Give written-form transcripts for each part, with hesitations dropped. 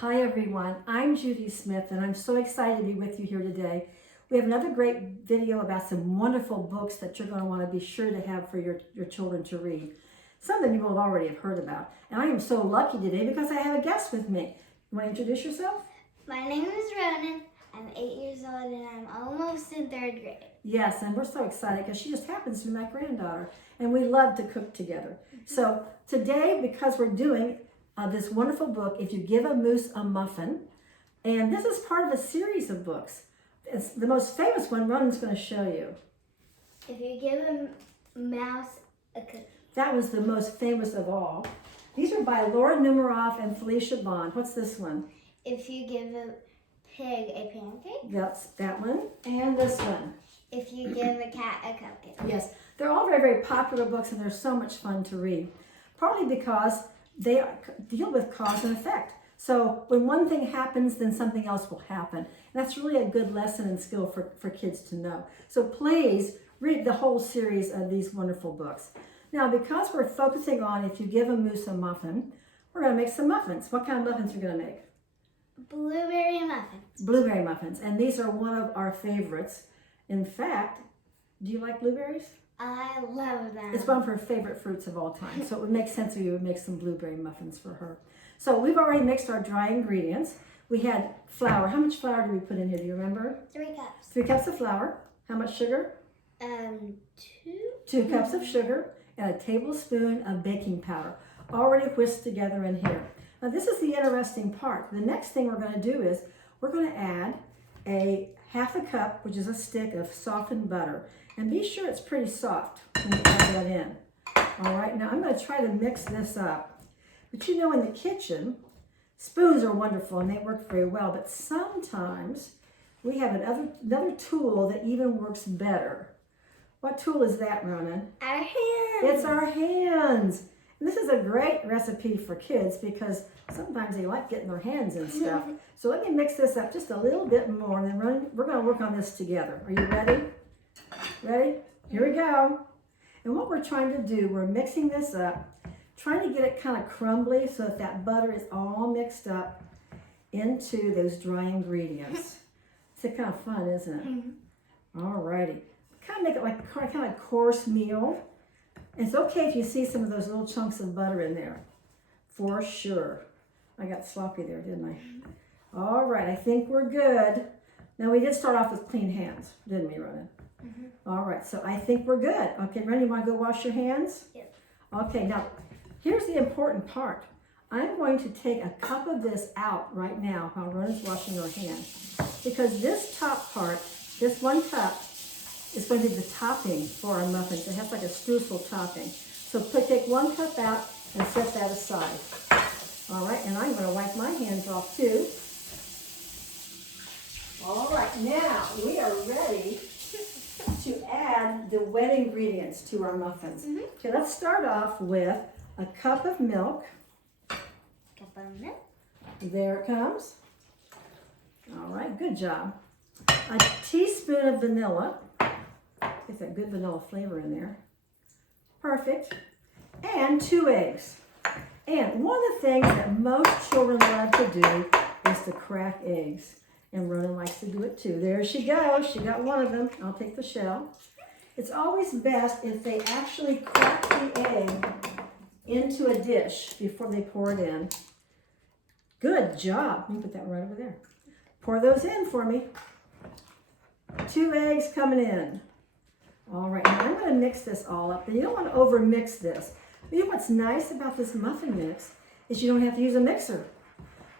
Hi everyone, I'm Judy Smith and I'm so excited to be with you here today. We have another great video about some wonderful books that you're going to want to be sure to have for your children to read. Some of them you will already have heard about. And I am so lucky today because I have a guest with me. You want to introduce yourself? My name is Ronan. I'm 8 years old and I'm almost in 3rd grade. Yes, and we're so excited because she just happens to be my granddaughter and we love to cook together. So today, because we're doing this wonderful book, If You Give a Moose a Muffin, and this is part of a series of books. It's the most famous one Ronan's going to show you. If you give a mouse a cookie. That was the most famous of all. These are by Laura Numeroff and Felicia Bond. What's this one? If you give a pig a pancake. That's that one. And this one. If you give a cat a cupcake. Yes, they're all very, very popular books and they're so much fun to read. Partly because they deal with cause and effect. So when one thing happens, then something else will happen. And that's really a good lesson and skill for kids to know. So please read the whole series of these wonderful books. Now, because we're focusing on If You Give a Moose a Muffin, we're going to make some muffins. What kind of muffins are we going to make? Blueberry muffins. Blueberry muffins. And these are one of our favorites. In fact, do you like blueberries? I love them. It's one of her favorite fruits of all time. So it would make sense that you would make some blueberry muffins for her. So we've already mixed our dry ingredients. We had flour. How much flour did we put in here? Do you remember? 3 cups. 3 cups of flour. How much sugar? 2. 2 cups of sugar and a tablespoon of baking powder. Already whisked together in here. Now this is the interesting part. The next thing we're going to do is we're going to add a 1/2 cup, which is a stick of softened butter. And be sure it's pretty soft when you add that in. All right, now I'm going to try to mix this up. But you know, in the kitchen, spoons are wonderful and they work very well. But sometimes we have another tool that even works better. What tool is that, Ronan? Our hands. It's our hands. And this is a great recipe for kids because sometimes they like getting their hands in stuff. So let me mix this up just a little bit more, and then we're going to work on this together. Are you ready? Ready? Here we go. And what we're trying to do, we're mixing this up, trying to get it kind of crumbly so that butter is all mixed up into those dry ingredients. It's kind of fun, isn't it? All righty. Kind of make it like a kind of coarse meal. And it's okay if you see some of those little chunks of butter in there, for sure. I got sloppy there, didn't I? All right, I think we're good. Now we did start off with clean hands, didn't we, Ronan? All right, so I think we're good. Okay, Ren, you want to go wash your hands? Yep. Okay, now here's the important part. I'm going to take a cup of this out right now while Ronan's washing her hands. Because this top part, this 1 cup, is going to be the topping for our muffins. It has like a streusel topping. So take 1 cup out and set that aside. All right, and I'm going to wipe my hands off too. All right, now we are ready to add the wet ingredients to our muffins. Okay, let's start off with a cup of milk. Cup of milk. There it comes. All right, good job. A teaspoon of vanilla. Get that good vanilla flavor in there. Perfect. And 2 eggs. And one of the things that most children love to do is to crack eggs. And Ronan likes to do it too. There she goes. She got one of them. I'll take the shell. It's always best if they actually crack the egg into a dish before they pour it in. Good job. Let me put that right over there. Pour those in for me. 2 eggs coming in. All right, now I'm going to mix this all up. And you don't want to over mix this. You know what's nice about this muffin mix is you don't have to use a mixer.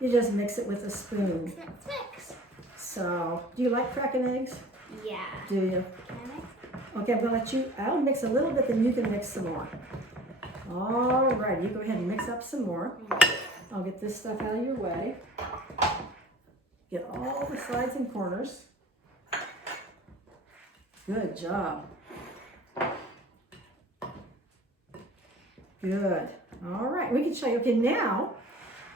You just mix it with a spoon. Let's mix. So, do you like cracking eggs? Yeah. Do you? Can I mix? Okay, I'm going to let you, I'll mix a little bit, then you can mix some more. All right, you go ahead and mix up some more. I'll get this stuff out of your way. Get all the sides and corners. Good job. Good. All right, we can show you. Okay, now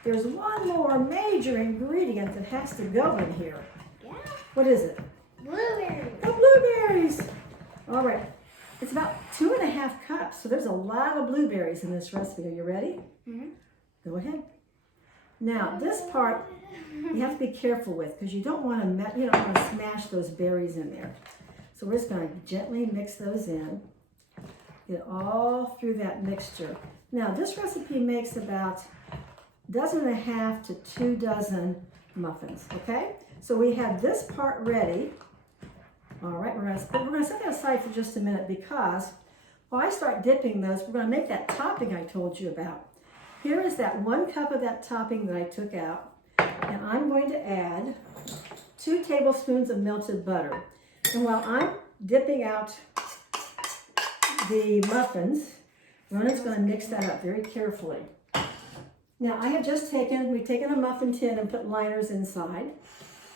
there's one more major ingredient that has to go in here. Yeah. What is it? Blueberries. The blueberries. All right. It's about 2½ cups, so there's a lot of blueberries in this recipe. Are you ready? Mm-hmm. Go ahead. Now this part you have to be careful with because you don't want to smash those berries in there. So we're just going to gently mix those in. Get all through that mixture. Now this recipe makes about 1.5 to 2 dozen muffins, okay? So we have this part ready. All right, we're gonna set that aside for just a minute because while I start dipping those, we're gonna make that topping I told you about. Here is that 1 cup of that topping that I took out, and I'm going to add 2 tablespoons of melted butter. And while I'm dipping out the muffins, Ronan's gonna mix that up very carefully. Now I have just we've taken a muffin tin and put liners inside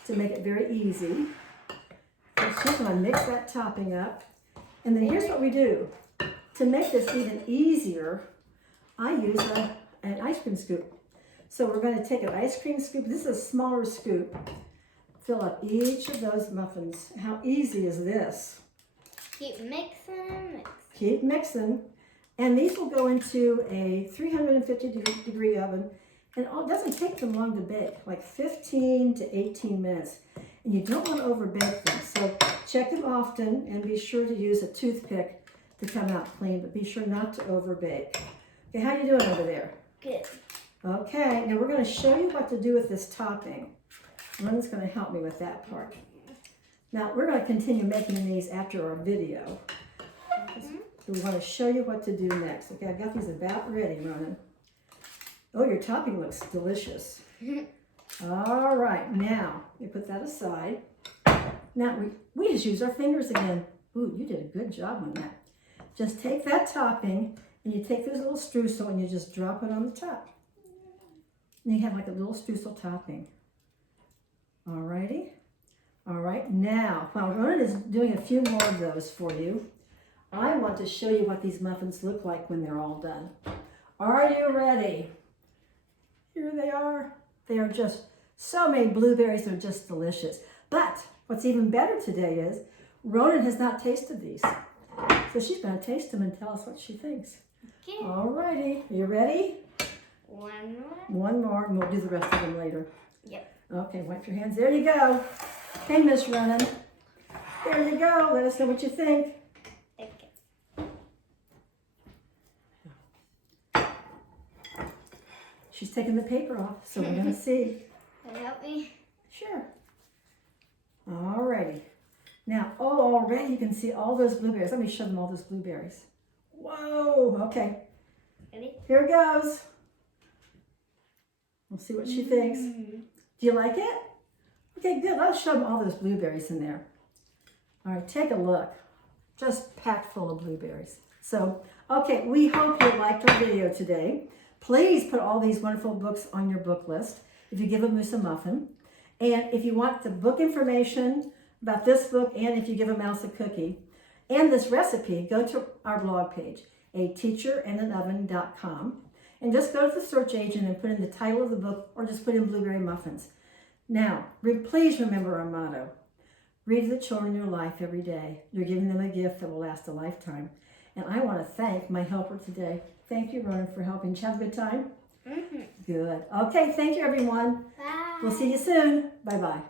to make it very easy. So she's gonna mix that topping up. And then here's what we do. To make this even easier, I use an ice cream scoop. So we're gonna take an ice cream scoop. This is a smaller scoop. Fill up each of those muffins. How easy is this? Keep mixing and mixing. Keep mixing. And these will go into a 350-degree oven. And it doesn't take them long to bake, like 15 to 18 minutes. And you don't want to overbake them. So check them often and be sure to use a toothpick to come out clean, but be sure not to overbake. Okay, how you doing over there? Good. Okay, now we're going to show you what to do with this topping. Ron's going to help me with that part. Now, we're going to continue making these after our video. So we want to show you what to do next. Okay, I've got these about ready, Ronan. Oh, your topping looks delicious. All right, now you put that aside. Now we just use our fingers again. Ooh, you did a good job on that. Just take that topping and you take this little streusel and you just drop it on the top. And you have like a little streusel topping. All righty. All right, now while Ronan is doing a few more of those for you, I want to show you what these muffins look like when they're all done. Are you ready? Here they are. They are just so many blueberries. They're just delicious. But what's even better today is Ronan has not tasted these. So she's going to taste them and tell us what she thinks. Okay. All righty. Are you ready? One more. One more, and we'll do the rest of them later. Yep. Okay, wipe your hands. There you go. Okay, Miss Ronan. There you go. Let us know what you think. Okay. She's taking the paper off, so we're going to see. Can you help me? Sure. Alrighty. Now, already you can see all those blueberries. Let me show them all those blueberries. Whoa, okay. Ready? Here it goes. We'll see what she thinks. Do you like it? Okay, good. Let's show them all those blueberries in there. All right, take a look. Just packed full of blueberries. So, okay, we hope you liked our video today. Please put all these wonderful books on your book list if you give a moose a muffin. And if you want the book information about this book and if you give a mouse a cookie and this recipe, go to our blog page, ateacherandanoven.com, and just go to the search engine and put in the title of the book or just put in blueberry muffins. Now, please remember our motto. Read to the children in your life every day. You're giving them a gift that will last a lifetime. And I want to thank my helper today. Thank you, Ronan, for helping. Did you have a good time? Mm-hmm. Good. Okay, thank you, everyone. Bye. We'll see you soon. Bye-bye.